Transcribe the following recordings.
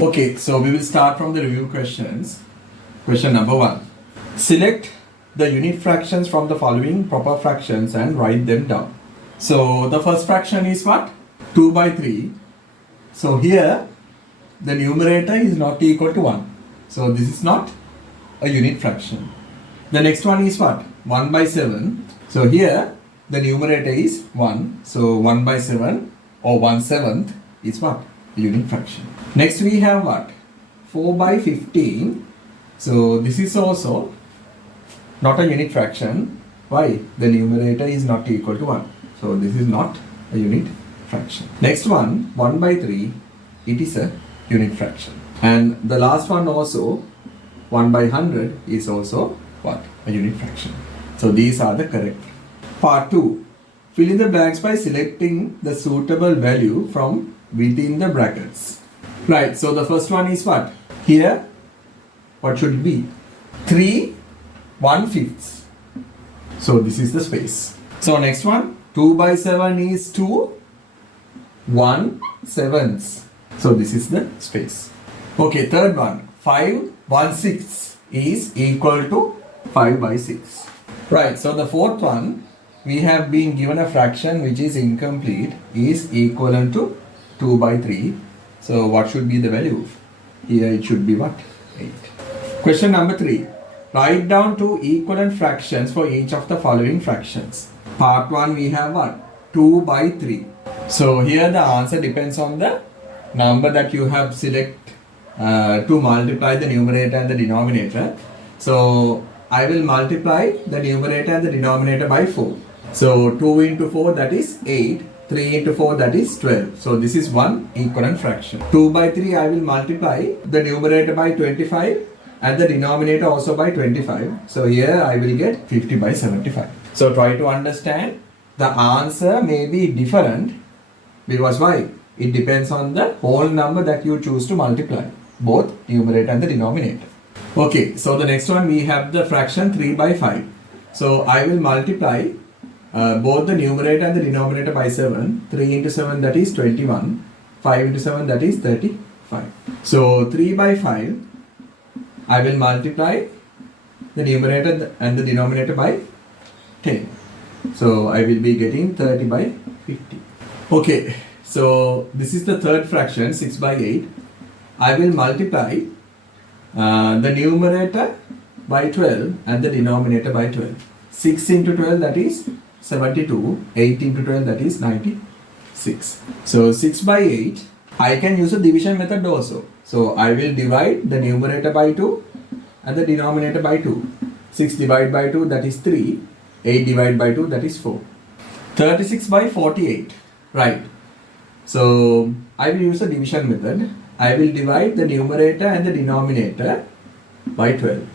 Okay, so we will start from the review questions. Question number 1. Select the unit fractions from the following proper fractions and write them down. So the first fraction is what? 2 by 3. So here the numerator is not equal to 1. So this is not a unit fraction. The next one is what? 1 by 7. So here the numerator is 1. So 1 by 7 or 1/7 is what? A unit fraction. Next we have what? 4 by 15. So this is also not a unit fraction. Why? The numerator is not equal to 1. So this is not a unit fraction. Next one, 1 by 3. It is a unit fraction. And the last one also, 1 by 100 is also what? A unit fraction. So these are the correct. Part 2. Fill in the blanks by selecting the suitable value from within the brackets. Right, so the first one is what? Here, what should it be? 3 1/5. So this is the space. So next one, 2 by 7 is 2 1/7. So this is the space. Okay, third one, 5 1/6 is equal to 5 by 6. Right, so the fourth one, we have been given a fraction which is incomplete is equivalent to 2 by 3. So what should be the value? Here it should be what? 8. Question number 3. Write down 2 equivalent fractions for each of the following fractions. Part 1 we have what? 2 by 3. So here the answer depends on the number that you have select to multiply the numerator and the denominator. So I will multiply the numerator and the denominator by 4. So 2 into 4 that is 8. 3 into 4 that is 12. So this is one equivalent fraction. 2 by 3 I will multiply the numerator by 25 and the denominator also by 25. So here I will get 50 by 75. So try to understand, the answer may be different because why? It depends on the whole number that you choose to multiply, both numerator and the denominator. Okay, so the next one we have the fraction 3 by 5. So I will multiply both the numerator and the denominator by 7. 3 into 7 that is 21. 5 into 7 that is 35. So 3 by 5 I will multiply the numerator and the denominator by 10. So I will be getting 30 by 50. Okay, so this is the third fraction 6 by 8. I will multiply the numerator by 12 and the denominator by 12. 6 into 12 that is 72. 8 into 12 that is 96. So 6 by 8. I can use a division method also. So I will divide the numerator by 2 and the denominator by 2. 6 divided by 2 that is 3. 8 divided by 2 that is 4. 36 by 48. Right. So I will use a division method. I will divide the numerator and the denominator by 12.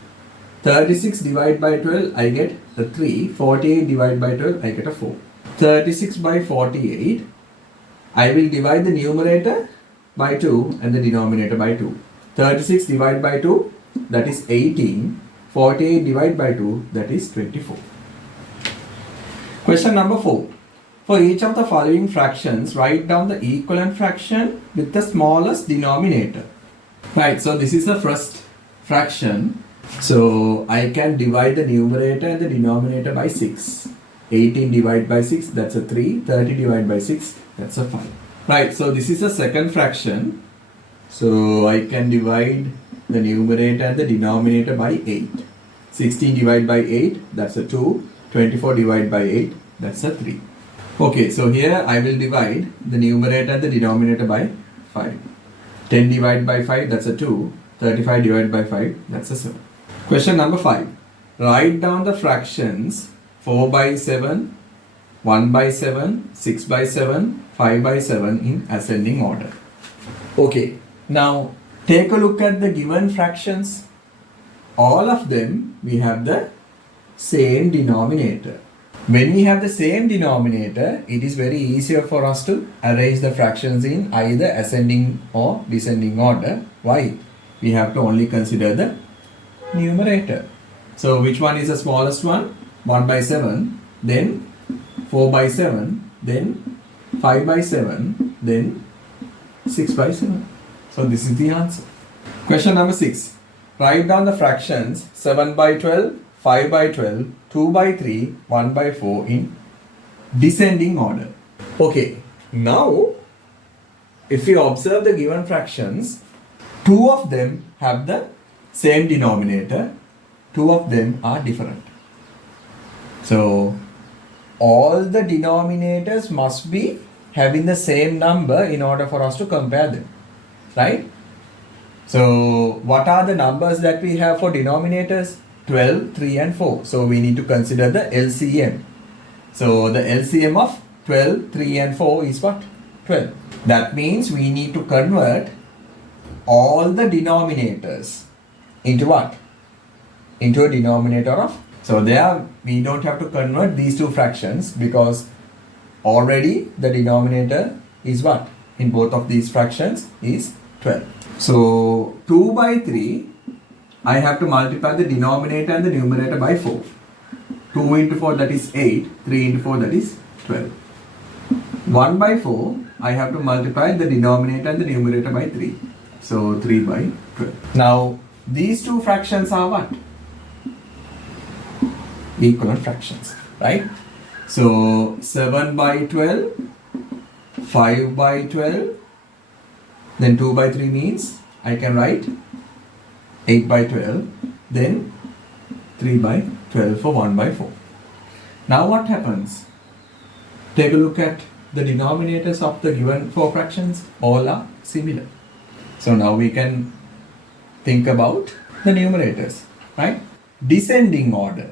36 divided by 12 I get the 3. 48 divided by 12 I get a 4. 36 by 48 I will divide the numerator by 2 and the denominator by 2. 36 divided by 2 that is 18. 48 divided by 2 that is 24. Question number 4. For each of the following fractions, write down the equivalent fraction with the smallest denominator. Right, so this is the first fraction. So I can divide the numerator and the denominator by 6. 18 divided by 6 that's a 3. 30 divided by 6 that's a 5. Right, so this is the second fraction. So I can divide the numerator and the denominator by 8. 16 divided by 8 that's a 2. 24 divided by 8 that's a 3. Okay, so here I will divide the numerator and the denominator by 5. 10 divided by 5 that's a 2. 35 divided by 5 that's a 7. Question number 5. Write down the fractions 4 by 7, 1 by 7, 6 by 7, 5 by 7 in ascending order. Okay, now take a look at the given fractions. All of them we have the same denominator. When we have the same denominator, it is very easier for us to arrange the fractions in either ascending or descending order. Why? We have to only consider the numerator. So which one is the smallest one? 1 by 7, then 4 by 7, then 5 by 7, then 6 by 7. So this is the answer. Question number 6. Write down the fractions 7 by 12, 5 by 12, 2 by 3, 1 by 4 in descending order. Okay, now if you observe the given fractions, two of them have the same denominator, two of them are different. So all the denominators must be having the same number in order for us to compare them, right? So what are the numbers that we have for denominators? 12, 3 and 4. So we need to consider the LCM. So the LCM of 12, 3 and 4 is what? 12. That means we need to convert all the denominators into what? Into a denominator of. So there we don't have to convert these two fractions because already the denominator is what? In both of these fractions is 12. So 2 by 3, I have to multiply the denominator and the numerator by 4. 2 into 4 that is 8, 3 into 4 that is 12. 1 by 4, I have to multiply the denominator and the numerator by 3. So 3 by 12. Now these two fractions are what? Equivalent fractions, right? So 7 by 12, 5 by 12, then 2 by 3 means I can write 8 by 12, then 3 by 12 for 1 by 4. Now what happens? Take a look at the denominators of the given four fractions. All are similar. So now we can think about the numerators, right? Descending order.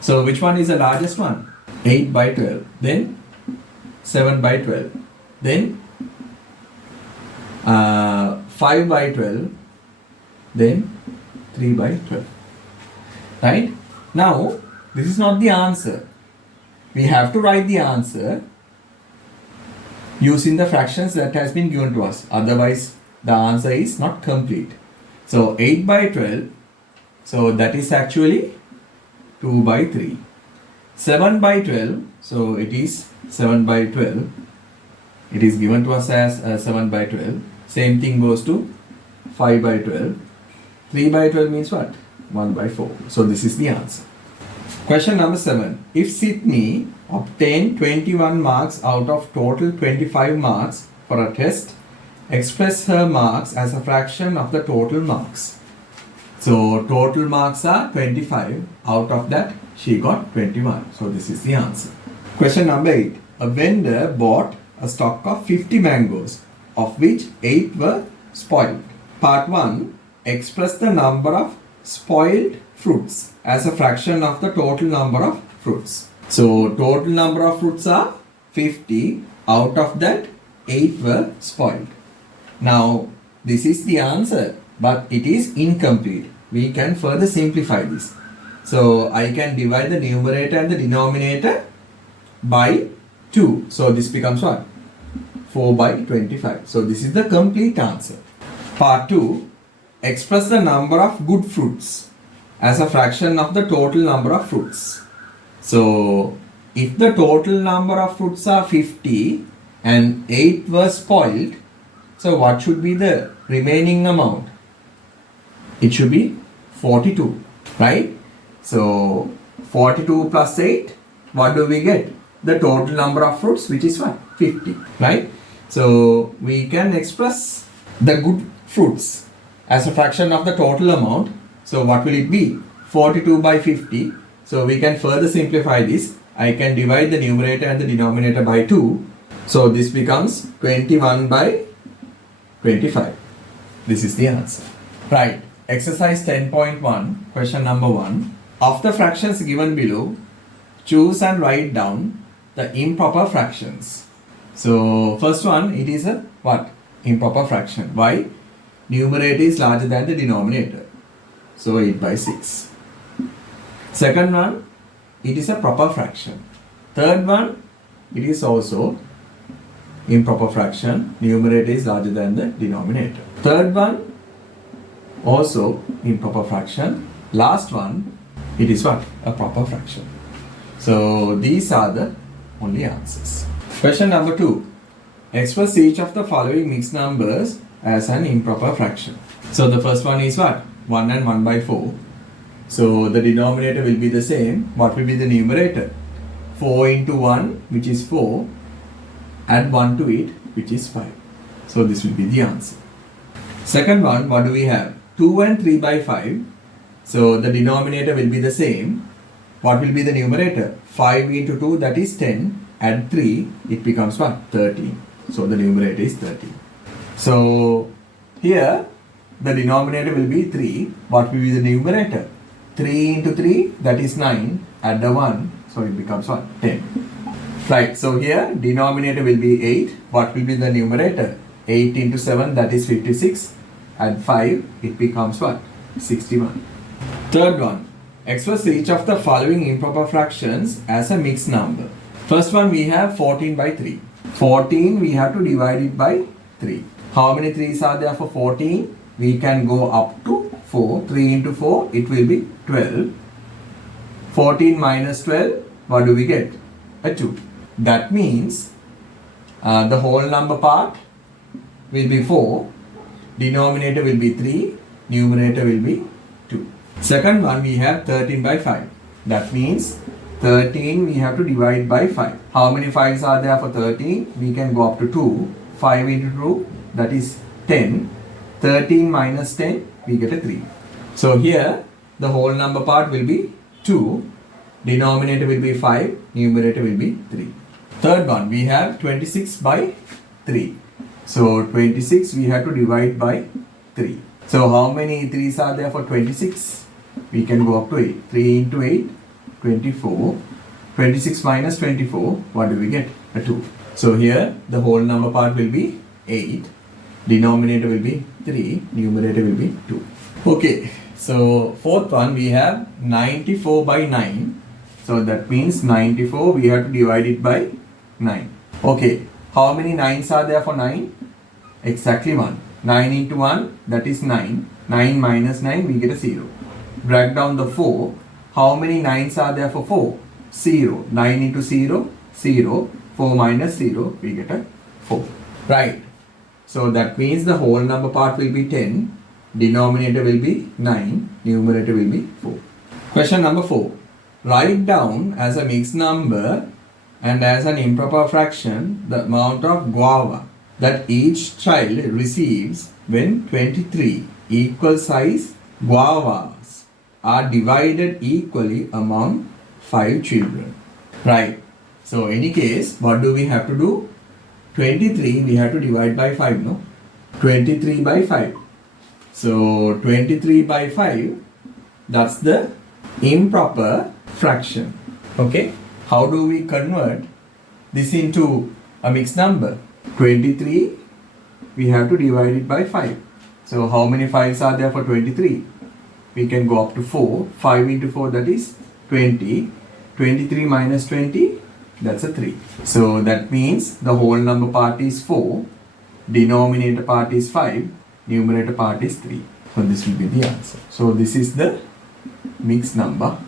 So which one is the largest one? 8 by 12, then 7 by 12, then 5 by 12, then 3 by 12. Right? Now, this is not the answer. We have to write the answer using the fractions that has been given to us. Otherwise, the answer is not complete. So, 8 by 12, so that is actually 2 by 3. 7 by 12, so it is 7 by 12. It is given to us as 7 by 12. Same thing goes to 5 by 12. 3 by 12 means what? 1 by 4. So this is the answer. Question number 7. If Sydney obtained 21 marks out of total 25 marks for a test, express her marks as a fraction of the total marks. So total marks are 25. Out of that, she got 21. So this is the answer. Question number 8. A vendor bought a stock of 50 mangoes, of which 8 were spoiled. Part 1. Express the number of spoiled fruits as a fraction of the total number of fruits. So total number of fruits are 50. Out of that, 8 were spoiled. Now this is the answer, but it is incomplete. We can further simplify this. So I can divide the numerator and the denominator by 2. So this becomes what? 4 by 25. So this is the complete answer. Part 2. Express the number of good fruits as a fraction of the total number of fruits. So if the total number of fruits are 50 and 8 were spoiled, so what should be the remaining amount? It should be 42, right? So 42 plus 8, what do we get? The total number of fruits, which is what? 50, right? So we can express the good fruits as a fraction of the total amount. So what will it be? 42 by 50. So we can further simplify this. I can divide the numerator and the denominator by 2. So this becomes 21 by 25. This is the answer. Right. Exercise 10.1, question number 1. Of the fractions given below, choose and write down the improper fractions. So first one, it is a what? Improper fraction. Why? Numerator is larger than the denominator. So 8 by 6. Second one, it is a proper fraction. Third one, it is also improper fraction. Numerator is larger than the denominator. Third one, also improper fraction. Last one, it is what? A proper fraction. So these are the only answers. Question number 2. Express each of the following mixed numbers as an improper fraction. So the first one is what? 1 and 1 by 4. So the denominator will be the same. What will be the numerator? 4 into 1, which is 4. Add 1 to it, which is 5. So this will be the answer. Second one, what do we have? 2 and 3 by 5. So the denominator will be the same. What will be the numerator? 5 into 2, that is 10. Add 3, it becomes what? 13. So the numerator is 13. So here the denominator will be 3. What will be the numerator? 3 into 3, that is 9. Add the 1, so it becomes what? 10. Right, so here denominator will be 8. What will be the numerator? 8 into 7, that is 56. Add 5, it becomes what? 61. Third one, express each of the following improper fractions as a mixed number. First one, we have 14 by 3. 14, we have to divide it by 3. How many 3's are there for 14? We can go up to 4. 3 into 4, it will be 12. 14 minus 12, what do we get? A 2. That means the whole number part will be 4. Denominator will be 3. Numerator will be 2. Second one, we have 13 by 5. That means 13 we have to divide by 5. How many 5's are there for 13? We can go up to 2. 5 into 2, that is 10. 13 minus 10, we get a 3. So here the whole number part will be 2. Denominator will be 5. Numerator will be 3. Third one, we have 26 by 3. So 26 we have to divide by 3. So how many 3's are there for 26? We can go up to 8. 3 into 8, 24. 26 minus 24, what do we get? A 2. So here the whole number part will be 8. Denominator will be 3. Numerator will be 2. Okay, so fourth one, we have 94 by 9. So that means 94 we have to divide it by 9. Okay, how many 9's are there for 9? Exactly 1. 9 into 1, that is 9. 9 minus 9, we get a 0. Drag down the 4. How many 9's are there for 4? 0. 9 into 0, 0. 4 minus 0, we get a 4. Right. So that means the whole number part will be 10. Denominator will be 9. Numerator will be 4. Question number 4. Write down as a mixed number and as an improper fraction the amount of guava that each child receives when 23 equal size guavas are divided equally among 5 children. Right. So any case, what do we have to do? 23 we have to divide by 5, no? 23 by 5. So 23 by 5, that's the improper fraction. Okay. How do we convert this into a mixed number? 23 we have to divide it by 5. So how many 5's are there for 23? We can go up to 4. 5 into 4, that is 20. 23 minus 20, that's a 3. So that means the whole number part is 4. Denominator part is 5. Numerator part is 3. So this will be the answer. So this is the mixed number.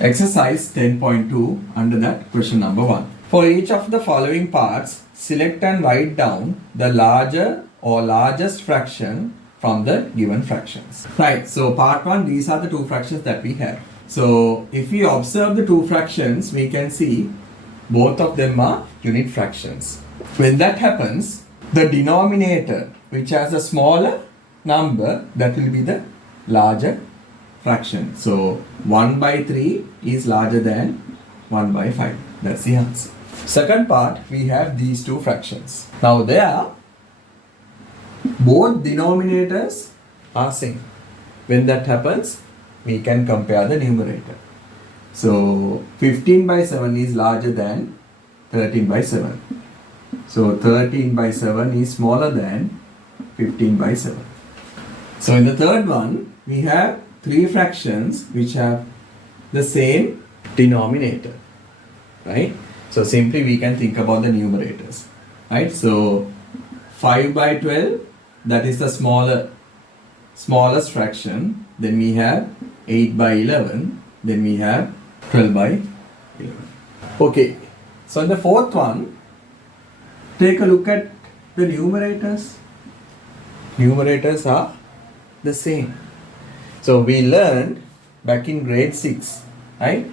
Exercise 10.2, under that question number 1. For each of the following parts, select and write down the larger or largest fraction from the given fractions. Right, so part 1, these are the two fractions that we have. So if we observe the two fractions, we can see both of them are unit fractions. When that happens, the denominator, which has a smaller number, that will be the larger fraction. So 1 by 3 is larger than 1 by 5. That's the answer. Second part, we have these two fractions. Now there, both denominators are same. When that happens, we can compare the numerator. So 15 by 7 is larger than 13 by 7. So 13 by 7 is smaller than 15 by 7. So in the third one, we have three fractions which have the same denominator, right? So simply we can think about the numerators, right? So 5 by 12, that is the smallest fraction. Then we have 8 by 11. Then we have 12 by 11. Okay, so in the fourth one, take a look at the numerators? Numerators are the same. So we learned back in grade 6, right?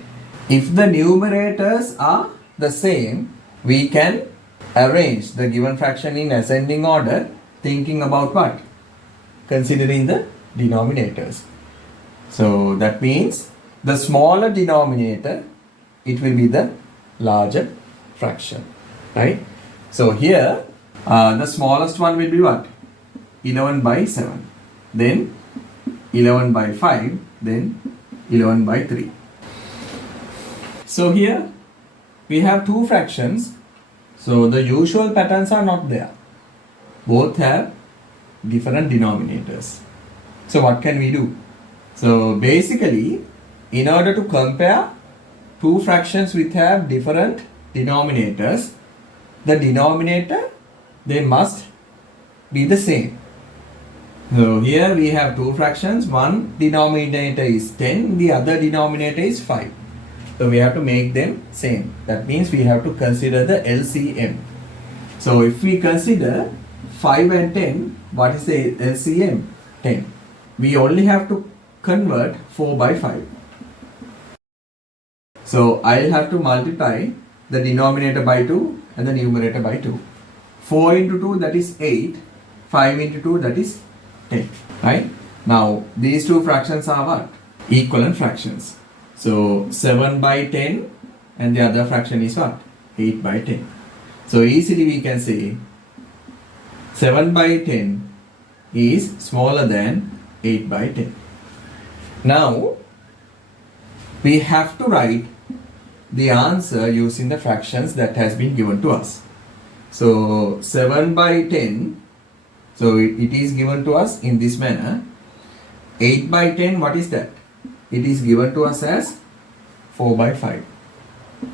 If the numerators are the same, we can arrange the given fraction in ascending order, thinking about what? Considering the denominators. So that means the smaller denominator, it will be the larger fraction, right? So here, the smallest one will be what? 11 by 7. Then 11 by 5. Then 11 by 3. So here, we have two fractions. So the usual patterns are not there. Both have different denominators. So what can we do? So basically, in order to compare two fractions which have different denominators, the denominator, they must be the same. So here we have two fractions. One denominator is 10, the other denominator is 5. So we have to make them same. That means we have to consider the LCM. So if we consider 5 and 10, what is the LCM? 10. We only have to convert 4 by 5. So I'll have to multiply the denominator by 2 and the numerator by 2. 4 into 2, that is 8. 5 into 2, that is 10. Right? Now these two fractions are what? Equivalent fractions. So 7 by 10 and the other fraction is what? 8 by 10. So easily we can say 7 by 10 is smaller than 8 by 10. Now we have to write the answer using the fractions that has been given to us. So 7 by 10, so it is given to us in this manner. 8 by 10, what is that? It is given to us as 4 by 5.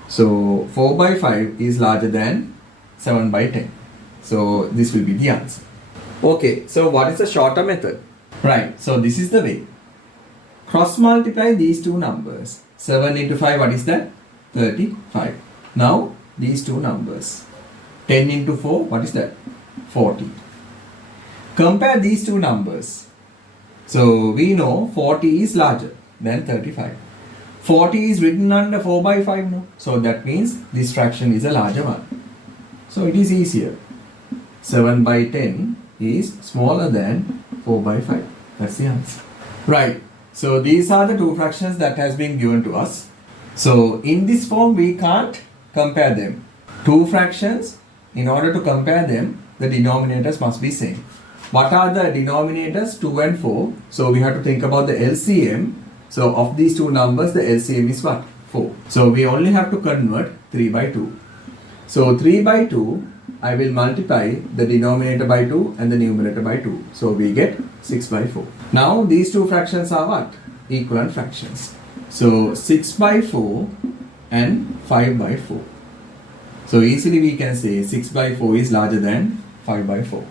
So 4 by 5 is larger than 7 by 10. So this will be the answer. Okay, so what is the shorter method? Right, so this is the way. Cross multiply these two numbers. 7 into 5, what is that? 35. Now these two numbers. 10 into 4, what is that? 40. Compare these two numbers. So we know 40 is larger than 35. 40 is written under 4 by 5 now. So that means this fraction is a larger one. So it is easier. 7 by 10 is smaller than 4 by 5. That's the answer. Right. So these are the two fractions that has been given to us. So in this form we can't compare them. Two fractions, in order to compare them, the denominators must be same. What are the denominators? 2 and 4. So we have to think about the LCM. So of these two numbers, the LCM is what? 4. So we only have to convert 3 by 2. So 3 by 2, I will multiply the denominator by 2 and the numerator by 2. So we get 6 by 4. Now these two fractions are what? Equivalent fractions. So 6 by 4 and 5 by 4. So easily we can say 6 by 4 is larger than 5 by 4.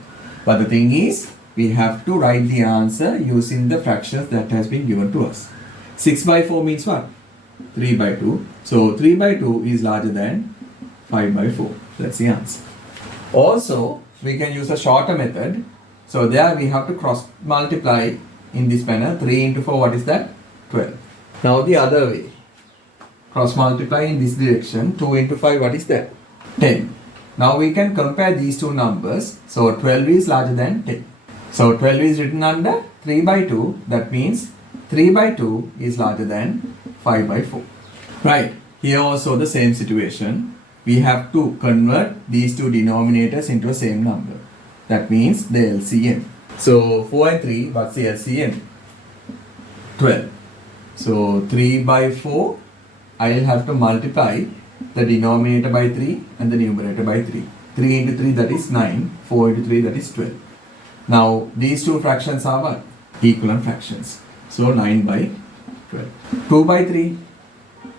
But the thing is, we have to write the answer using the fractions that has been given to us. 6 by 4 means what? 3 by 2. So 3 by 2 is larger than 5 by 4. That's the answer. Also, we can use a shorter method. So there we have to cross multiply in this manner. 3 into 4, what is that? 12. Now the other way. Cross multiply in this direction. 2 into 5, what is that? 10. Now we can compare these two numbers. So 12 is larger than 10. So 12 is written under 3 by 2. That means 3 by 2 is larger than 5 by 4. Right. Here also the same situation. We have to convert these two denominators into a same number. That means the LCM. So 4 and 3, what's the LCM? 12. So 3 by 4, I will have to multiply the denominator by 3 and the numerator by 3. 3 into 3, that is 9. 4 into 3, that is 12. Now these two fractions are what? Equivalent fractions. So 9 by 12. 2 by 3,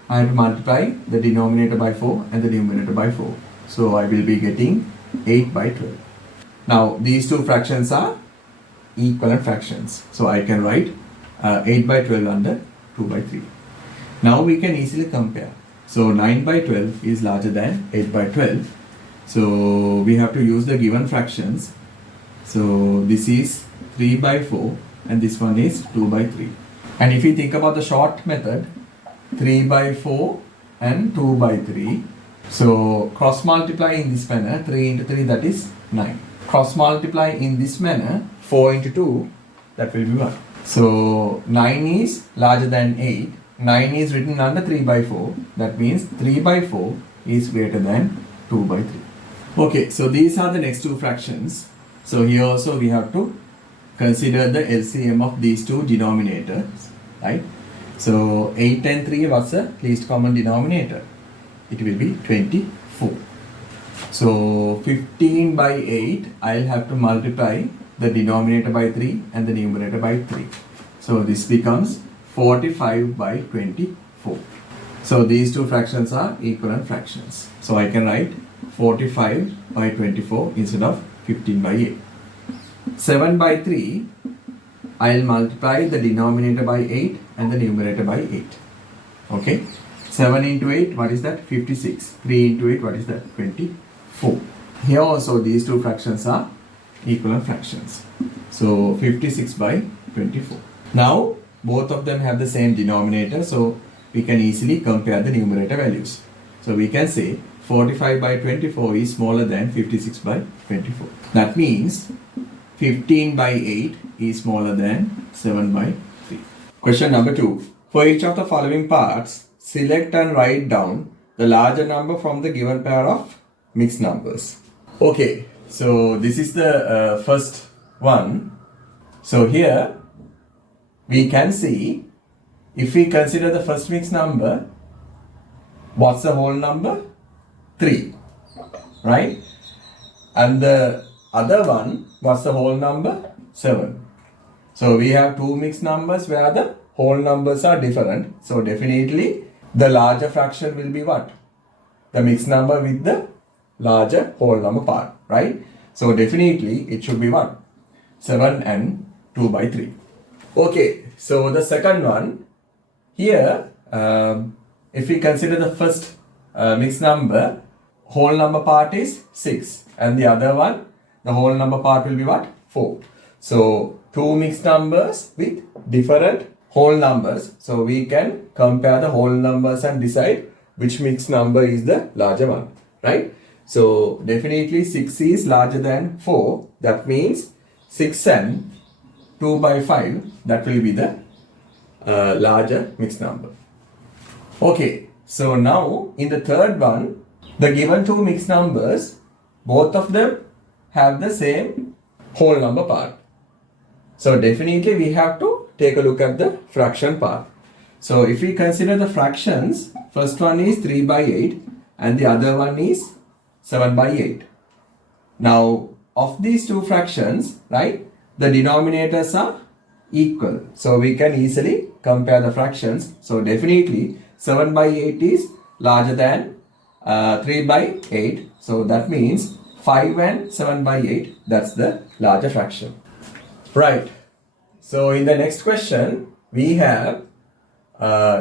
I have to multiply the denominator by 4 and the numerator by 4. So I will be getting 8 by 12. Now these two fractions are equivalent fractions. So I can write 8 by 12 under 2 by 3. Now we can easily compare. So 9 by 12 is larger than 8 by 12. So we have to use the given fractions. So this is 3 by 4 and this one is 2 by 3. And if you think about the short method, 3 by 4 and 2 by 3. So cross multiply in this manner, 3 into 3, that is 9. Cross multiply in this manner, 4 into 2, that will be 1. So 9 is larger than 8. 9 is written under 3 by 4. That means 3 by 4 is greater than 2 by 3. Okay, so these are the next two fractions. So here also we have to consider the LCM of these two denominators, right? So 8 and 3, what's the least common denominator? It will be 24. So 15 by 8, I'll have to multiply the denominator by 3 and the numerator by 3. So this becomes 45 by 24. So these two fractions are equivalent fractions. So I can write 45 by 24 instead of 15 by 8. 7 by 3, I'll multiply the denominator by 8 and the numerator by 8. Okay. 7 into 8, what is that? 56. 3 into 8, what is that? 24. Here also these two fractions are equivalent fractions. So 56 by 24. Now both of them have the same denominator, so we can easily compare the numerator values. So we can say 45 by 24 is smaller than 56 by 24. That means 15 by 8 is smaller than 7 by 3. Question number 2. For each of the following parts, select and write down the larger number from the given pair of mixed numbers. Okay, so this is the first one. So here we can see, if we consider the first mixed number, what's the whole number? 3, right? And the other one, what's the whole number? 7. So we have two mixed numbers where the whole numbers are different. So definitely the larger fraction will be what? The mixed number with the larger whole number part, right? So definitely it should be what? 7 and 2 by 3. Okay, so the second one, here, if we consider the first mixed number, whole number part is 6 and the other one, the whole number part will be what? 4. So two mixed numbers with different whole numbers. So we can compare the whole numbers and decide which mixed number is the larger one, right? So definitely 6 is larger than 4. That means 6 and 2 by 5, that will be the larger mixed number. Okay, so now in the third one, the given two mixed numbers, both of them have the same whole number part. So definitely we have to take a look at the fraction part. So if we consider the fractions, first one is 3 by 8 and the other one is 7 by 8. Now of these two fractions, right, the denominators are equal. So we can easily compare the fractions. So definitely 7 by 8 is larger than 3 by 8. So that means 5 and 7 by 8, that's the larger fraction. Right. So in the next question, we have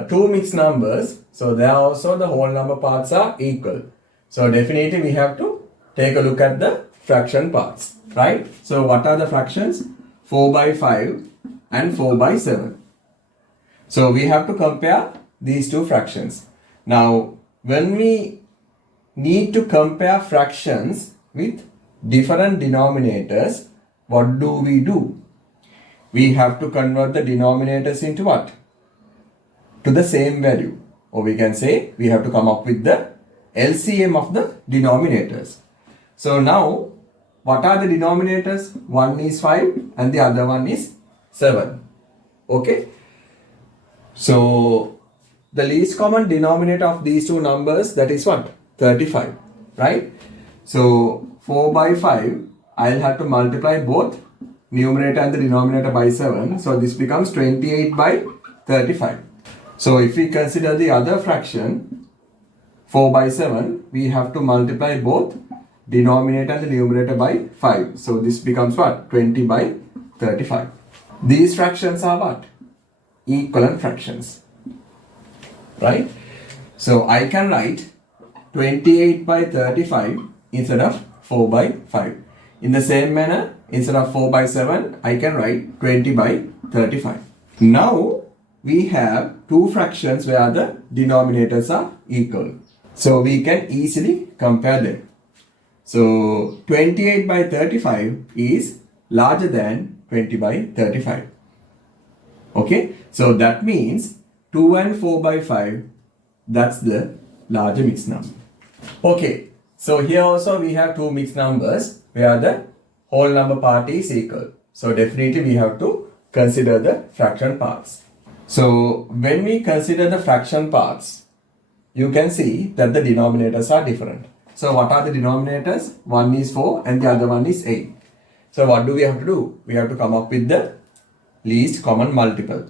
two mixed numbers. So there also the whole number parts are equal. So definitely we have to take a look at the fraction parts, right? So what are the fractions? 4 by 5 and 4 by 7. So we have to compare these two fractions. Now, when we need to compare fractions with different denominators, what do? We have to convert the denominators into what? To the same value. Or we can say we have to come up with the LCM of the denominators. So now, what are the denominators? One is 5 and the other one is 7. Okay. So the least common denominator of these two numbers, that is what? 35, right? So 4 by 5, I'll have to multiply both numerator and the denominator by 7. So this becomes 28 by 35. So if we consider the other fraction, 4 by 7, we have to multiply both denominator and the numerator by 5. So this becomes what? 20 by 35. These fractions are what? Equivalent fractions, right? So I can write 28 by 35 instead of 4 by 5. In the same manner, instead of 4 by 7, I can write 20 by 35. Now, we have two fractions where the denominators are equal. So, we can easily compare them. So, 28 by 35 is larger than 20 by 35. Okay, so that means 2 and 4 by 5, that's the larger mixed number. Okay, so here also we have two mixed numbers where the whole number part is equal. So definitely we have to consider the fraction parts. So when we consider the fraction parts, you can see that the denominators are different. So what are the denominators? One is 4 and the other one is 8. So what do we have to do? We have to come up with the least common multiple.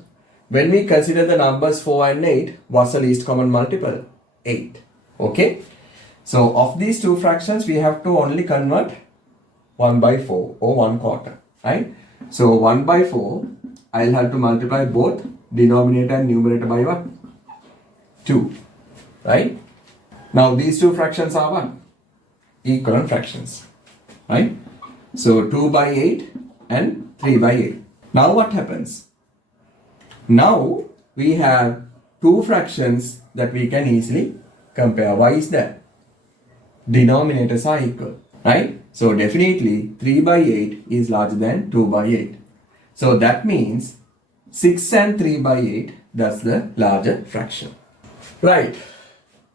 When we consider the numbers 4 and 8, what's the least common multiple? 8. Okay. So of these two fractions, we have to only convert 1 by 4 or 1/4. Right. So 1 by 4, I'll have to multiply both denominator and numerator by what? 2. Right. Now these two fractions are what? Equivalent fractions. Right. So 2 by 8 and 3 by 8. Now what happens? Now we have two fractions that we can easily compare. Why is that? Denominators are equal, right? So definitely 3 by 8 is larger than 2 by 8. So that means 6 and 3 by 8, that's the larger fraction. Right.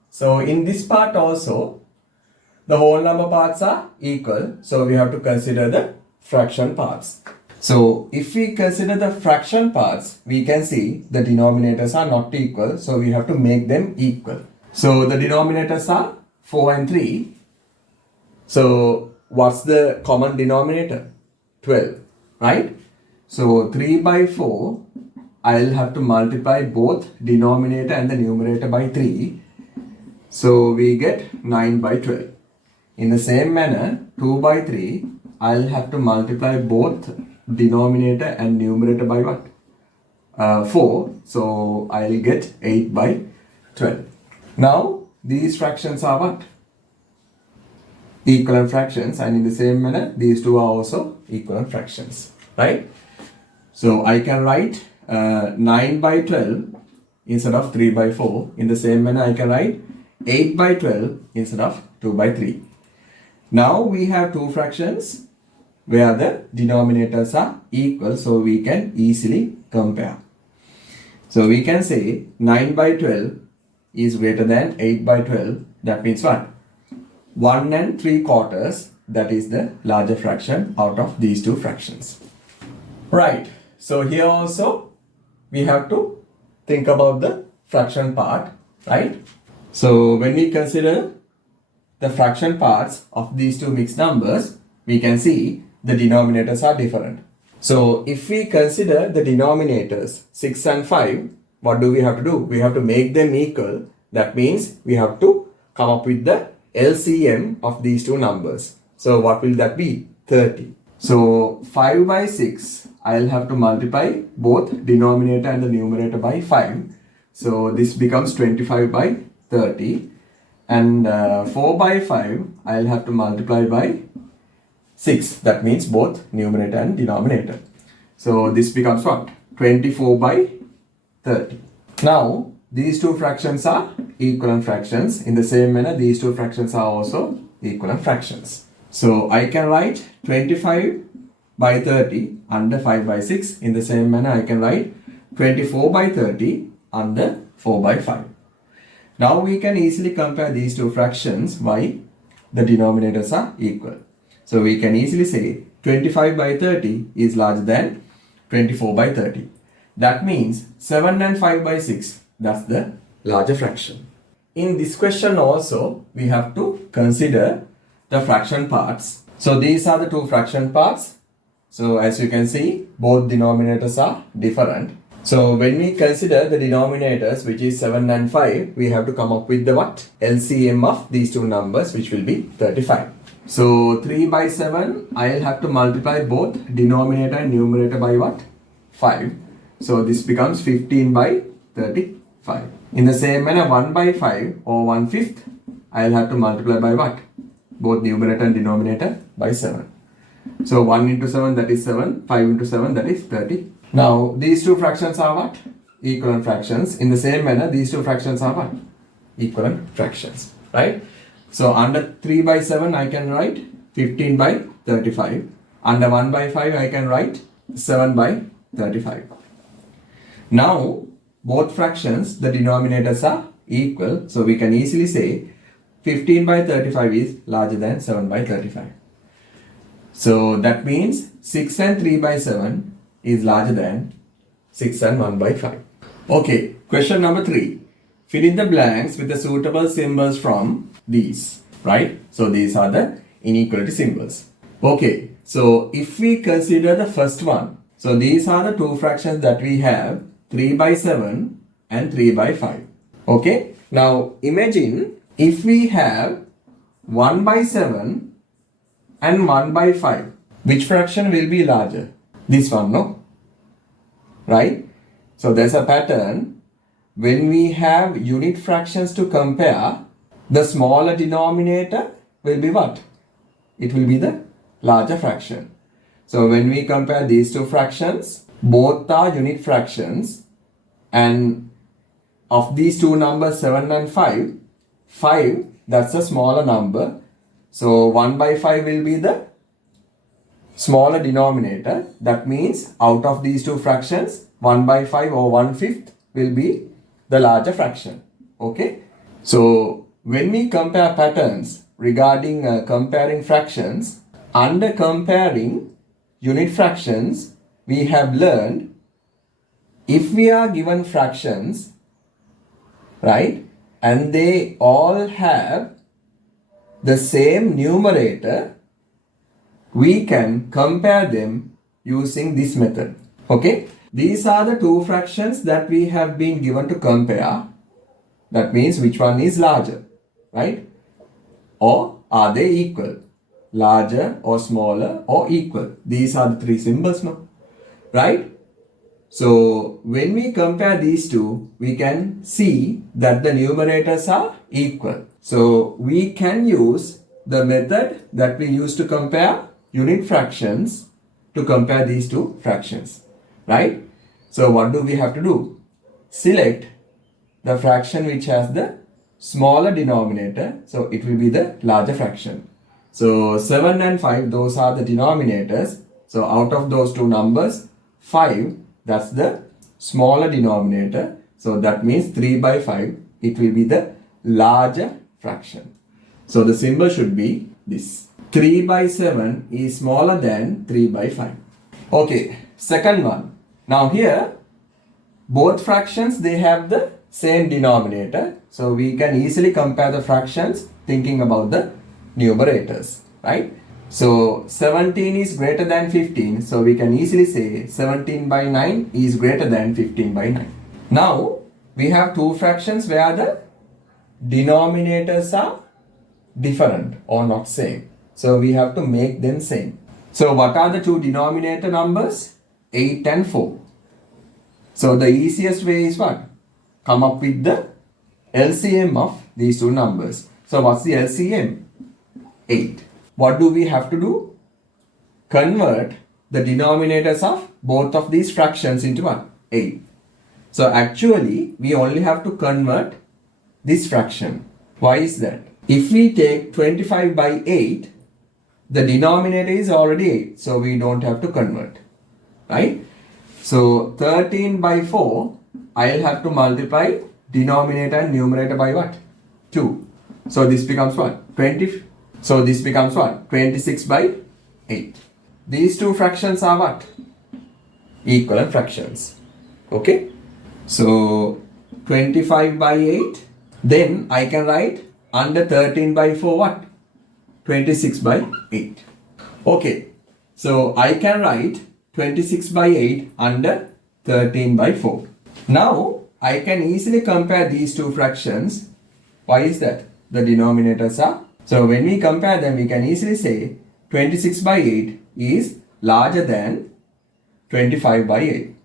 So in this part also, the whole number parts are equal. So we have to consider the fraction parts. So if we consider the fraction parts, we can see the denominators are not equal. So we have to make them equal. So the denominators are 4 and 3. So what's the common denominator? 12, right? So 3 by 4, I'll have to multiply both denominator and the numerator by 3. So we get 9 by 12. In the same manner, 2 by 3, I'll have to multiply both denominator and numerator by what? 4. So I'll get 8 by 12. Now these fractions are what? Equivalent fractions, and in the same manner these two are also equivalent fractions, right? So I can write 9 by 12 instead of 3 by 4. In the same manner I can write 8 by 12 instead of 2 by 3. Now we have two fractions where the denominators are equal, so we can easily compare. So we can say 9 by 12 is greater than 8 by 12. That means what? 1 and 3/4, that is the larger fraction out of these two fractions. Right. So here also we have to think about the fraction part, right? So when we consider the fraction parts of these two mixed numbers, we can see the denominators are different. So if we consider the denominators 6 and 5, what do we have to do? We have to make them equal. That means we have to come up with the LCM of these two numbers. So what will that be? 30. So 5 by 6, I'll have to multiply both denominator and the numerator by 5. So this becomes 25 by 30. And 4 by 5, I'll have to multiply by 6. That means both numerator and denominator. So this becomes what? 24 by 30. Now these two fractions are equivalent fractions. In the same manner, these two fractions are also equivalent fractions. So I can write 25 by 30 under 5 by 6. In the same manner, I can write 24 by 30 under 4 by 5. Now we can easily compare these two fractions. Why? The denominators are equal. So we can easily say 25 by 30 is larger than 24 by 30. That means 7 and 5 by 6, that's the larger fraction. In this question also, we have to consider the fraction parts. So these are the two fraction parts. So as you can see, both denominators are different. So when we consider the denominators, which is 7 and 5, we have to come up with the what? LCM of these two numbers, which will be 35. So 3 by 7, I'll have to multiply both denominator and numerator by what? 5. So this becomes 15 by 35. In the same manner, 1 by 5 or 1/5, I'll have to multiply by what? both numerator and denominator by 7. So 1 into 7 that is 7, 5 into 7 that is 30. Now these two fractions are what? Equivalent fractions. In the same manner these two fractions are what? Equivalent fractions, right? So under 3 by 7 I can write 15 by 35. Under 1 by 5 I can write 7 by 35. Now both fractions, the denominators are equal, so we can easily say 15 by 35 is larger than 7 by 35. So that means 6 and 3 by 7 is larger than 6 and 1 by 5. Okay, question number 3. Fill in the blanks with the suitable symbols from these, right? So these are the inequality symbols. Okay, so if we consider the first one, so these are the two fractions that we have, 3 by 7 and 3 by 5. Okay, now imagine if we have 1 by 7 and 1 by 5, which fraction will be larger? This one, no? Right? So there's a pattern. When we have unit fractions to compare, the smaller denominator will be what? It will be the larger fraction. So when we compare these two fractions, both are unit fractions, and of these two numbers 7 and 5, 5 that's a smaller number. So 1 by 5 will be the smaller denominator. That means out of these two fractions, 1 by 5 or 1/5 will be the larger fraction. Okay. So when we compare patterns regarding comparing fractions, under comparing unit fractions, we have learned if we are given fractions, right, and they all have the same numerator, we can compare them using this method. Okay, these are the two fractions that we have been given to compare. That means which one is larger, right? Or are they equal? Larger or smaller or equal? These are the three symbols now, right? So when we compare these two, we can see that the numerators are equal. So we can use the method that we use to compare unit fractions to compare these two fractions, right? So what do we have to do? Select the fraction which has the smaller denominator, so it will be the larger fraction. So 7 and 5, those are the denominators. So out of those two numbers, 5, that's the smaller denominator. So that means 3 by 5, it will be the larger fraction. So the symbol should be this. 3 by 7 is smaller than 3 by 5. Okay, second one. Now here, both fractions, they have the same denominator. So we can easily compare the fractions thinking about the numerators, right? So 17 is greater than 15. So we can easily say 17 by 9 is greater than 15 by 9. Now we have two fractions where the denominators are different or not same. So we have to make them same. So what are the two denominator numbers? 8 and 4. So the easiest way is what? Come up with the LCM of these two numbers. So what's the LCM? 8. What do we have to do? Convert the denominators of both of these fractions into what? 8. So actually we only have to convert this fraction. Why is that? If we take 25 by 8, the denominator is already 8. So we don't have to convert. Right? So 13 by 4, I'll have to multiply denominator and numerator by what? 2. So this becomes what? 20. So this becomes what? 26 by 8. These two fractions are what? Equivalent fractions. Okay. So 25 by 8. Then I can write under 13 by 4 what? 26 by 8. Okay. So I can write 26 by 8 under 13 by 4. Now I can easily compare these two fractions. Why is that? The denominators are. So when we compare them, we can easily say 26 by 8 is larger than 25 by 8.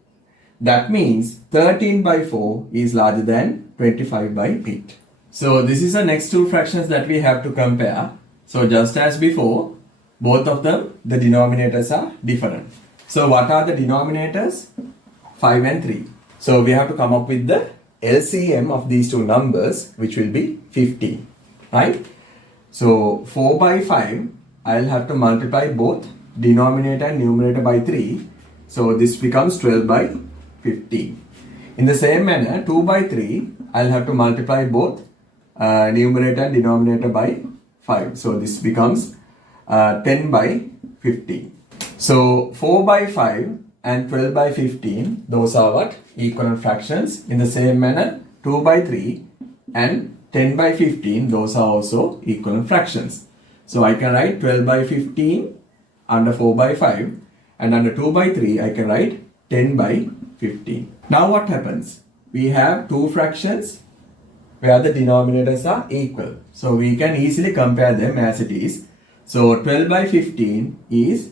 That means 13 by 4 is larger than 25 by 8. So this is the next two fractions that we have to compare. So just as before, both of them, the denominators are different. So what are the denominators? 5 and 3. So we have to come up with the LCM of these two numbers, which will be 15, right? So 4 by 5, I'll have to multiply both denominator and numerator by 3. So this becomes 12 by 15. In the same manner, 2 by 3, I'll have to multiply both numerator and denominator by 5. So this becomes 10 by 15. So 4 by 5 and 12 by 15, those are what? Equivalent fractions. In the same manner, 2 by 3 and 10 by 15, those are also equivalent fractions. So I can write 12 by 15 under 4 by 5, and under 2 by 3, I can write 10 by 15. Now what happens? We have two fractions where the denominators are equal. So we can easily compare them as it is. So 12 by 15 is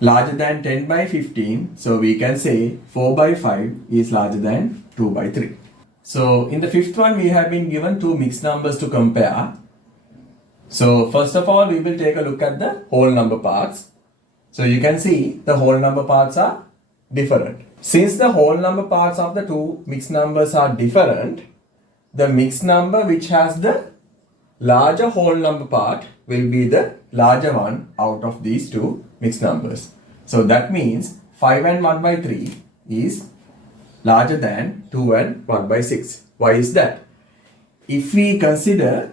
larger than 10 by 15. So we can say 4 by 5 is larger than 2 by 3. So in the fifth one, we have been given two mixed numbers to compare. So first of all, we will take a look at the whole number parts. So you can see the whole number parts are different. Since the whole number parts of the two mixed numbers are different, the mixed number which has the larger whole number part will be the larger one out of these two mixed numbers. So that means 5 and 1 by 3 is larger than 2 and 1 by 6. Why is that? If we consider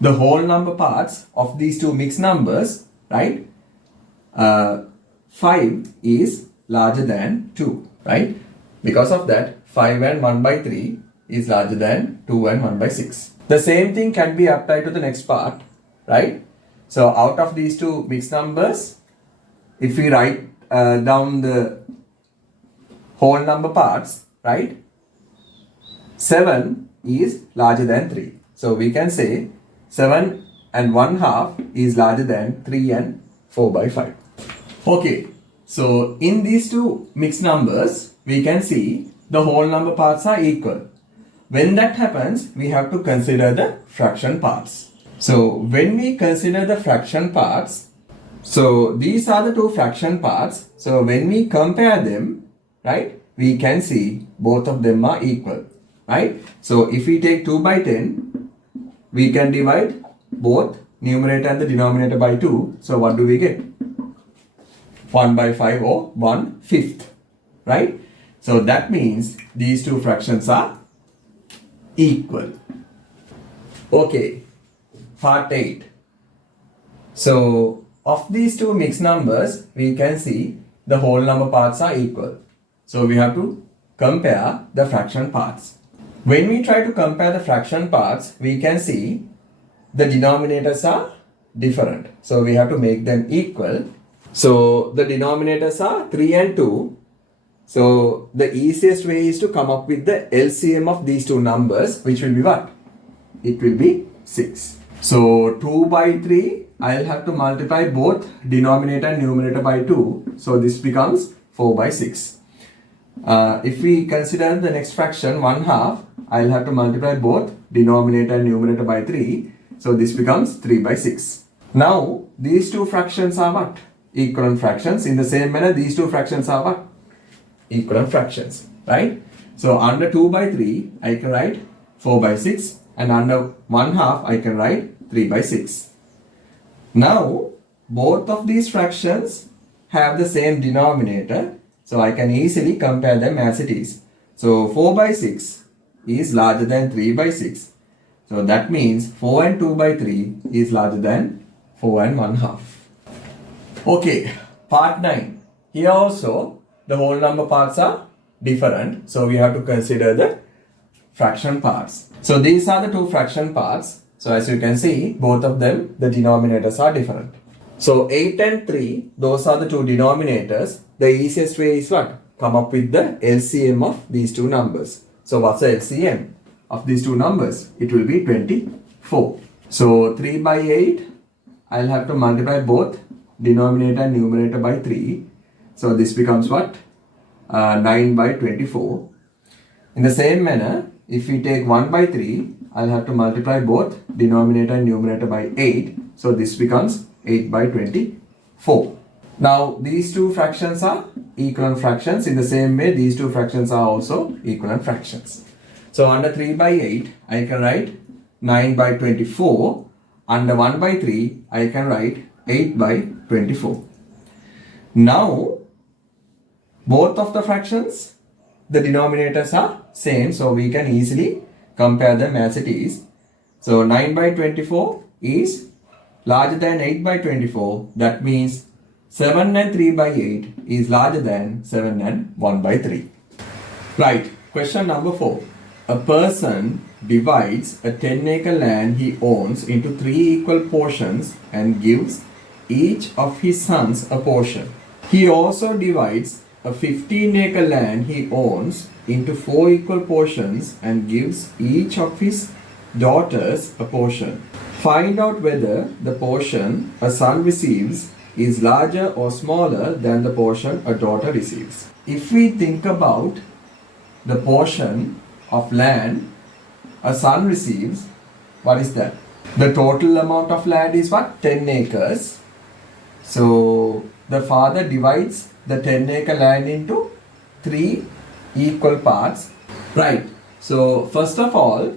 the whole number parts of these two mixed numbers, right? 5 is larger than 2, right? Because of that, 5 and 1 by 3 is larger than 2 and 1 by 6. The same thing can be applied to the next part, right? So out of these two mixed numbers, if we write down the whole number parts, right? 7 is larger than 3. So we can say 7 and 1/2 is larger than 3 and 4 by 5. Okay, so in these two mixed numbers, we can see the whole number parts are equal. When that happens, we have to consider the fraction parts. So when we consider the fraction parts, so these are the two fraction parts. So when we compare them, right, we can see both of them are equal, right? So if we take 2 by 10, we can divide both numerator and the denominator by 2. So what do we get? 1 by 5 or 1/5, right? So that means these two fractions are equal. Okay, part 8. So of these two mixed numbers, we can see the whole number parts are equal. So we have to compare the fraction parts. When we try to compare the fraction parts, we can see the denominators are different. So we have to make them equal. So the denominators are 3 and 2. So the easiest way is to come up with the LCM of these two numbers, which will be what? It will be 6. So 2 by 3, I'll have to multiply both denominator and numerator by 2. So this becomes 4 by 6. If we consider the next fraction 1/2, I'll have to multiply both denominator and numerator by 3. So this becomes 3 by 6. Now these two fractions are what? Equivalent fractions. In the same manner, these two fractions are what? Equivalent fractions, right? So under 2 by 3, I can write 4 by 6, and under 1/2, I can write 3 by 6. Now, both of these fractions have the same denominator, so I can easily compare them as it is. So 4 by 6 is larger than 3 by 6. So that means 4 and 2 by 3 is larger than 4 and 1/2. Okay, part 9. Here also, the whole number parts are different. So we have to consider the fraction parts. So these are the two fraction parts. So as you can see, both of them, the denominators are different. So 8 and 3, those are the two denominators. The easiest way is what? Come up with the LCM of these two numbers. So what's the LCM of these two numbers? It will be 24. So 3 by 8, I'll have to multiply both denominator and numerator by 3. So this becomes what? 9 by 24. In the same manner, if we take 1 by 3, I'll have to multiply both denominator and numerator by 8. So this becomes 8 by 24. Now these two fractions are equivalent fractions. In the same way, these two fractions are also equivalent fractions. So under 3 by 8, I can write 9 by 24. Under 1 by 3, I can write 8 by 24. Now, both of the fractions, the denominators are same, so we can easily compare them as it is. So 9 by 24 is larger than 8 by 24. That means 7 and 3 by 8 is larger than 7 and 1 by 3. Right, question number 4. A person divides a 10-acre land he owns into 3 equal portions and gives each of his sons a portion. He also divides a 15-acre land he owns into 4 equal portions and gives each of his daughters a portion. Find out whether the portion a son receives is larger or smaller than the portion a daughter receives. If we think about the portion of land a son receives, what is that? The total amount of land is what? 10 acres. So the father divides the 10-acre land into 3 equal parts. Right. So first of all,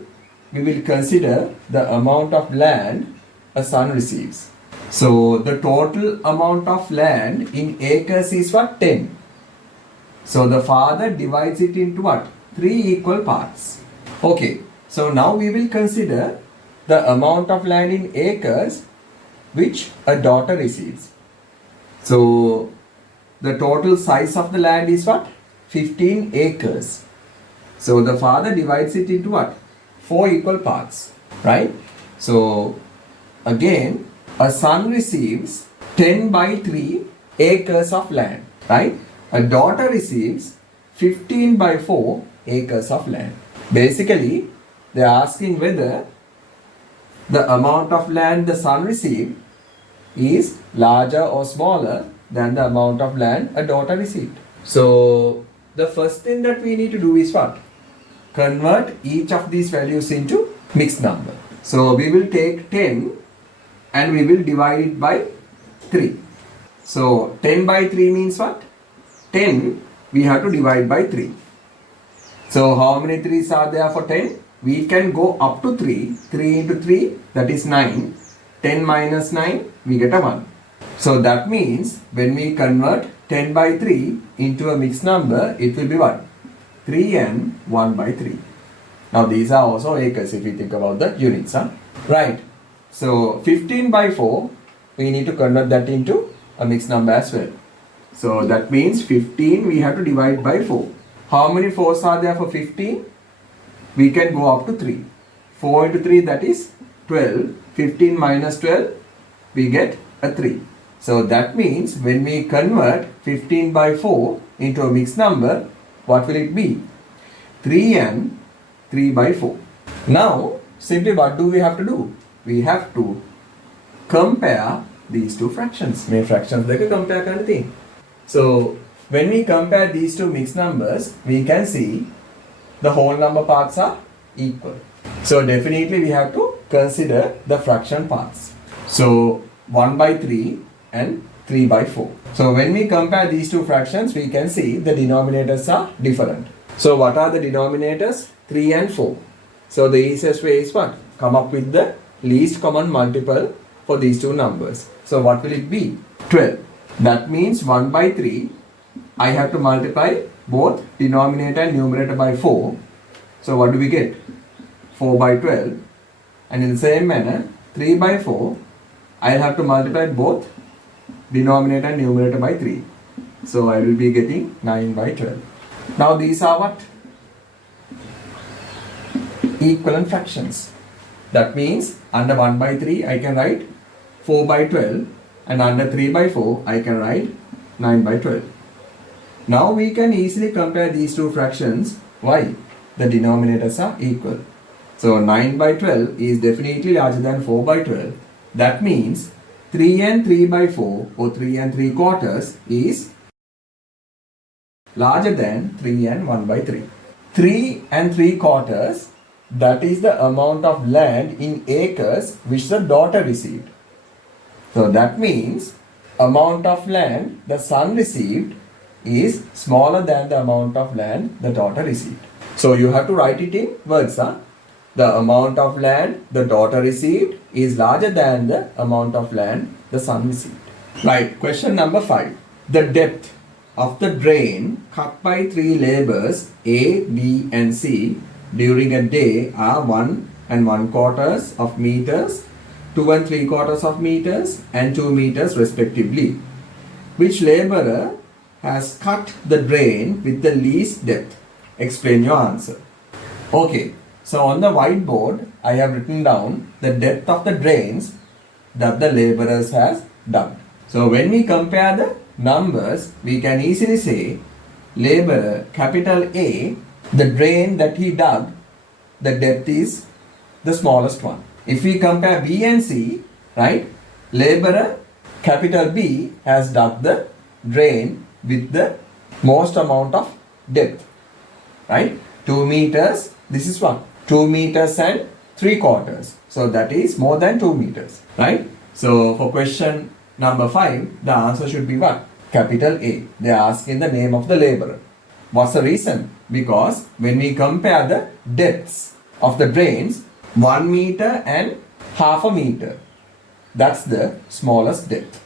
we will consider the amount of land a son receives. So the total amount of land in acres is what? 10. So the father divides it into what? 3 equal parts. Okay. So now we will consider the amount of land in acres which a daughter receives. So the total size of the land is what? 15 acres. So the father divides it into what? 4 equal parts, right? So again, a son receives 10 by 3 acres of land, right? A daughter receives 15 by 4 acres of land. Basically, they are asking whether the amount of land the son received is larger or smaller than the amount of land a daughter received. So the first thing that we need to do is what? Convert each of these values into mixed number. So we will take 10 and we will divide it by 3. So 10 by 3 means what? 10 we have to divide by 3. So how many 3's are there for 10? We can go up to 3. 3 into 3, that is 9. 10 minus 9, we get a 1. So that means when we convert 10 by 3 into a mixed number, it will be what? 3 and 1 by 3. Now these are also acres if we think about the units. Right. So 15 by 4, we need to convert that into a mixed number as well. So that means 15 we have to divide by 4. How many 4's are there for 15? We can go up to 3. 4 into 3, that is 12. 15 minus 12, we get a 3. So that means when we convert 15 by 4 into a mixed number, what will it be? 3 and 3 by 4. Now, simply what do we have to do? We have to compare these two fractions. Main fractions they can compare kind of thing. So when we compare these two mixed numbers, we can see the whole number parts are equal. So definitely we have to consider the fraction parts. So 1 by 3 and 3 by 4. So when we compare these two fractions, we can see the denominators are different. So what are the denominators? 3 and 4. So the easiest way is what? Come up with the least common multiple for these two numbers. So what will it be? 12. That means 1 by 3, I have to multiply both denominator and numerator by 4. So what do we get? 4 by 12. And in the same manner, 3 by 4, I'll have to multiply both denominator and numerator by 3. So I will be getting 9 by 12. Now these are what? Equivalent fractions. That means under 1 by 3, I can write 4 by 12. And under 3 by 4, I can write 9 by 12. Now we can easily compare these two fractions. Why? The denominators are equal. So 9 by 12 is definitely larger than 4 by 12. That means 3 and 3 by 4 or 3 and 3 quarters is larger than 3 and 1 by 3. 3 and 3/4, that is the amount of land in acres which the daughter received. So that means amount of land the son received is smaller than the amount of land the daughter received. So you have to write it in words. The amount of land the daughter received is larger than the amount of land the son received. Right, question number 5. The depth of the drain cut by 3 laborers A, B and C during a day are 1 and 1/4 of meters, 2 and 3/4 of meters and 2 meters respectively. Which laborer has cut the drain with the least depth? Explain your answer. Okay, so on the whiteboard I have written down the depth of the drains that the laborers has dug. So when we compare the numbers, we can easily say laborer capital A, the drain that he dug, the depth is the smallest one. If we compare B and C, right, laborer capital B has dug the drain with the most amount of depth, right? 2 meters, this is what? 2 meters and 3/4. So that is more than 2 meters, right? So for question number 5, the answer should be what? Capital A. They are asking the name of the laborer. What's the reason? Because when we compare the depths of the drains, 1 meter and half a meter, that's the smallest depth.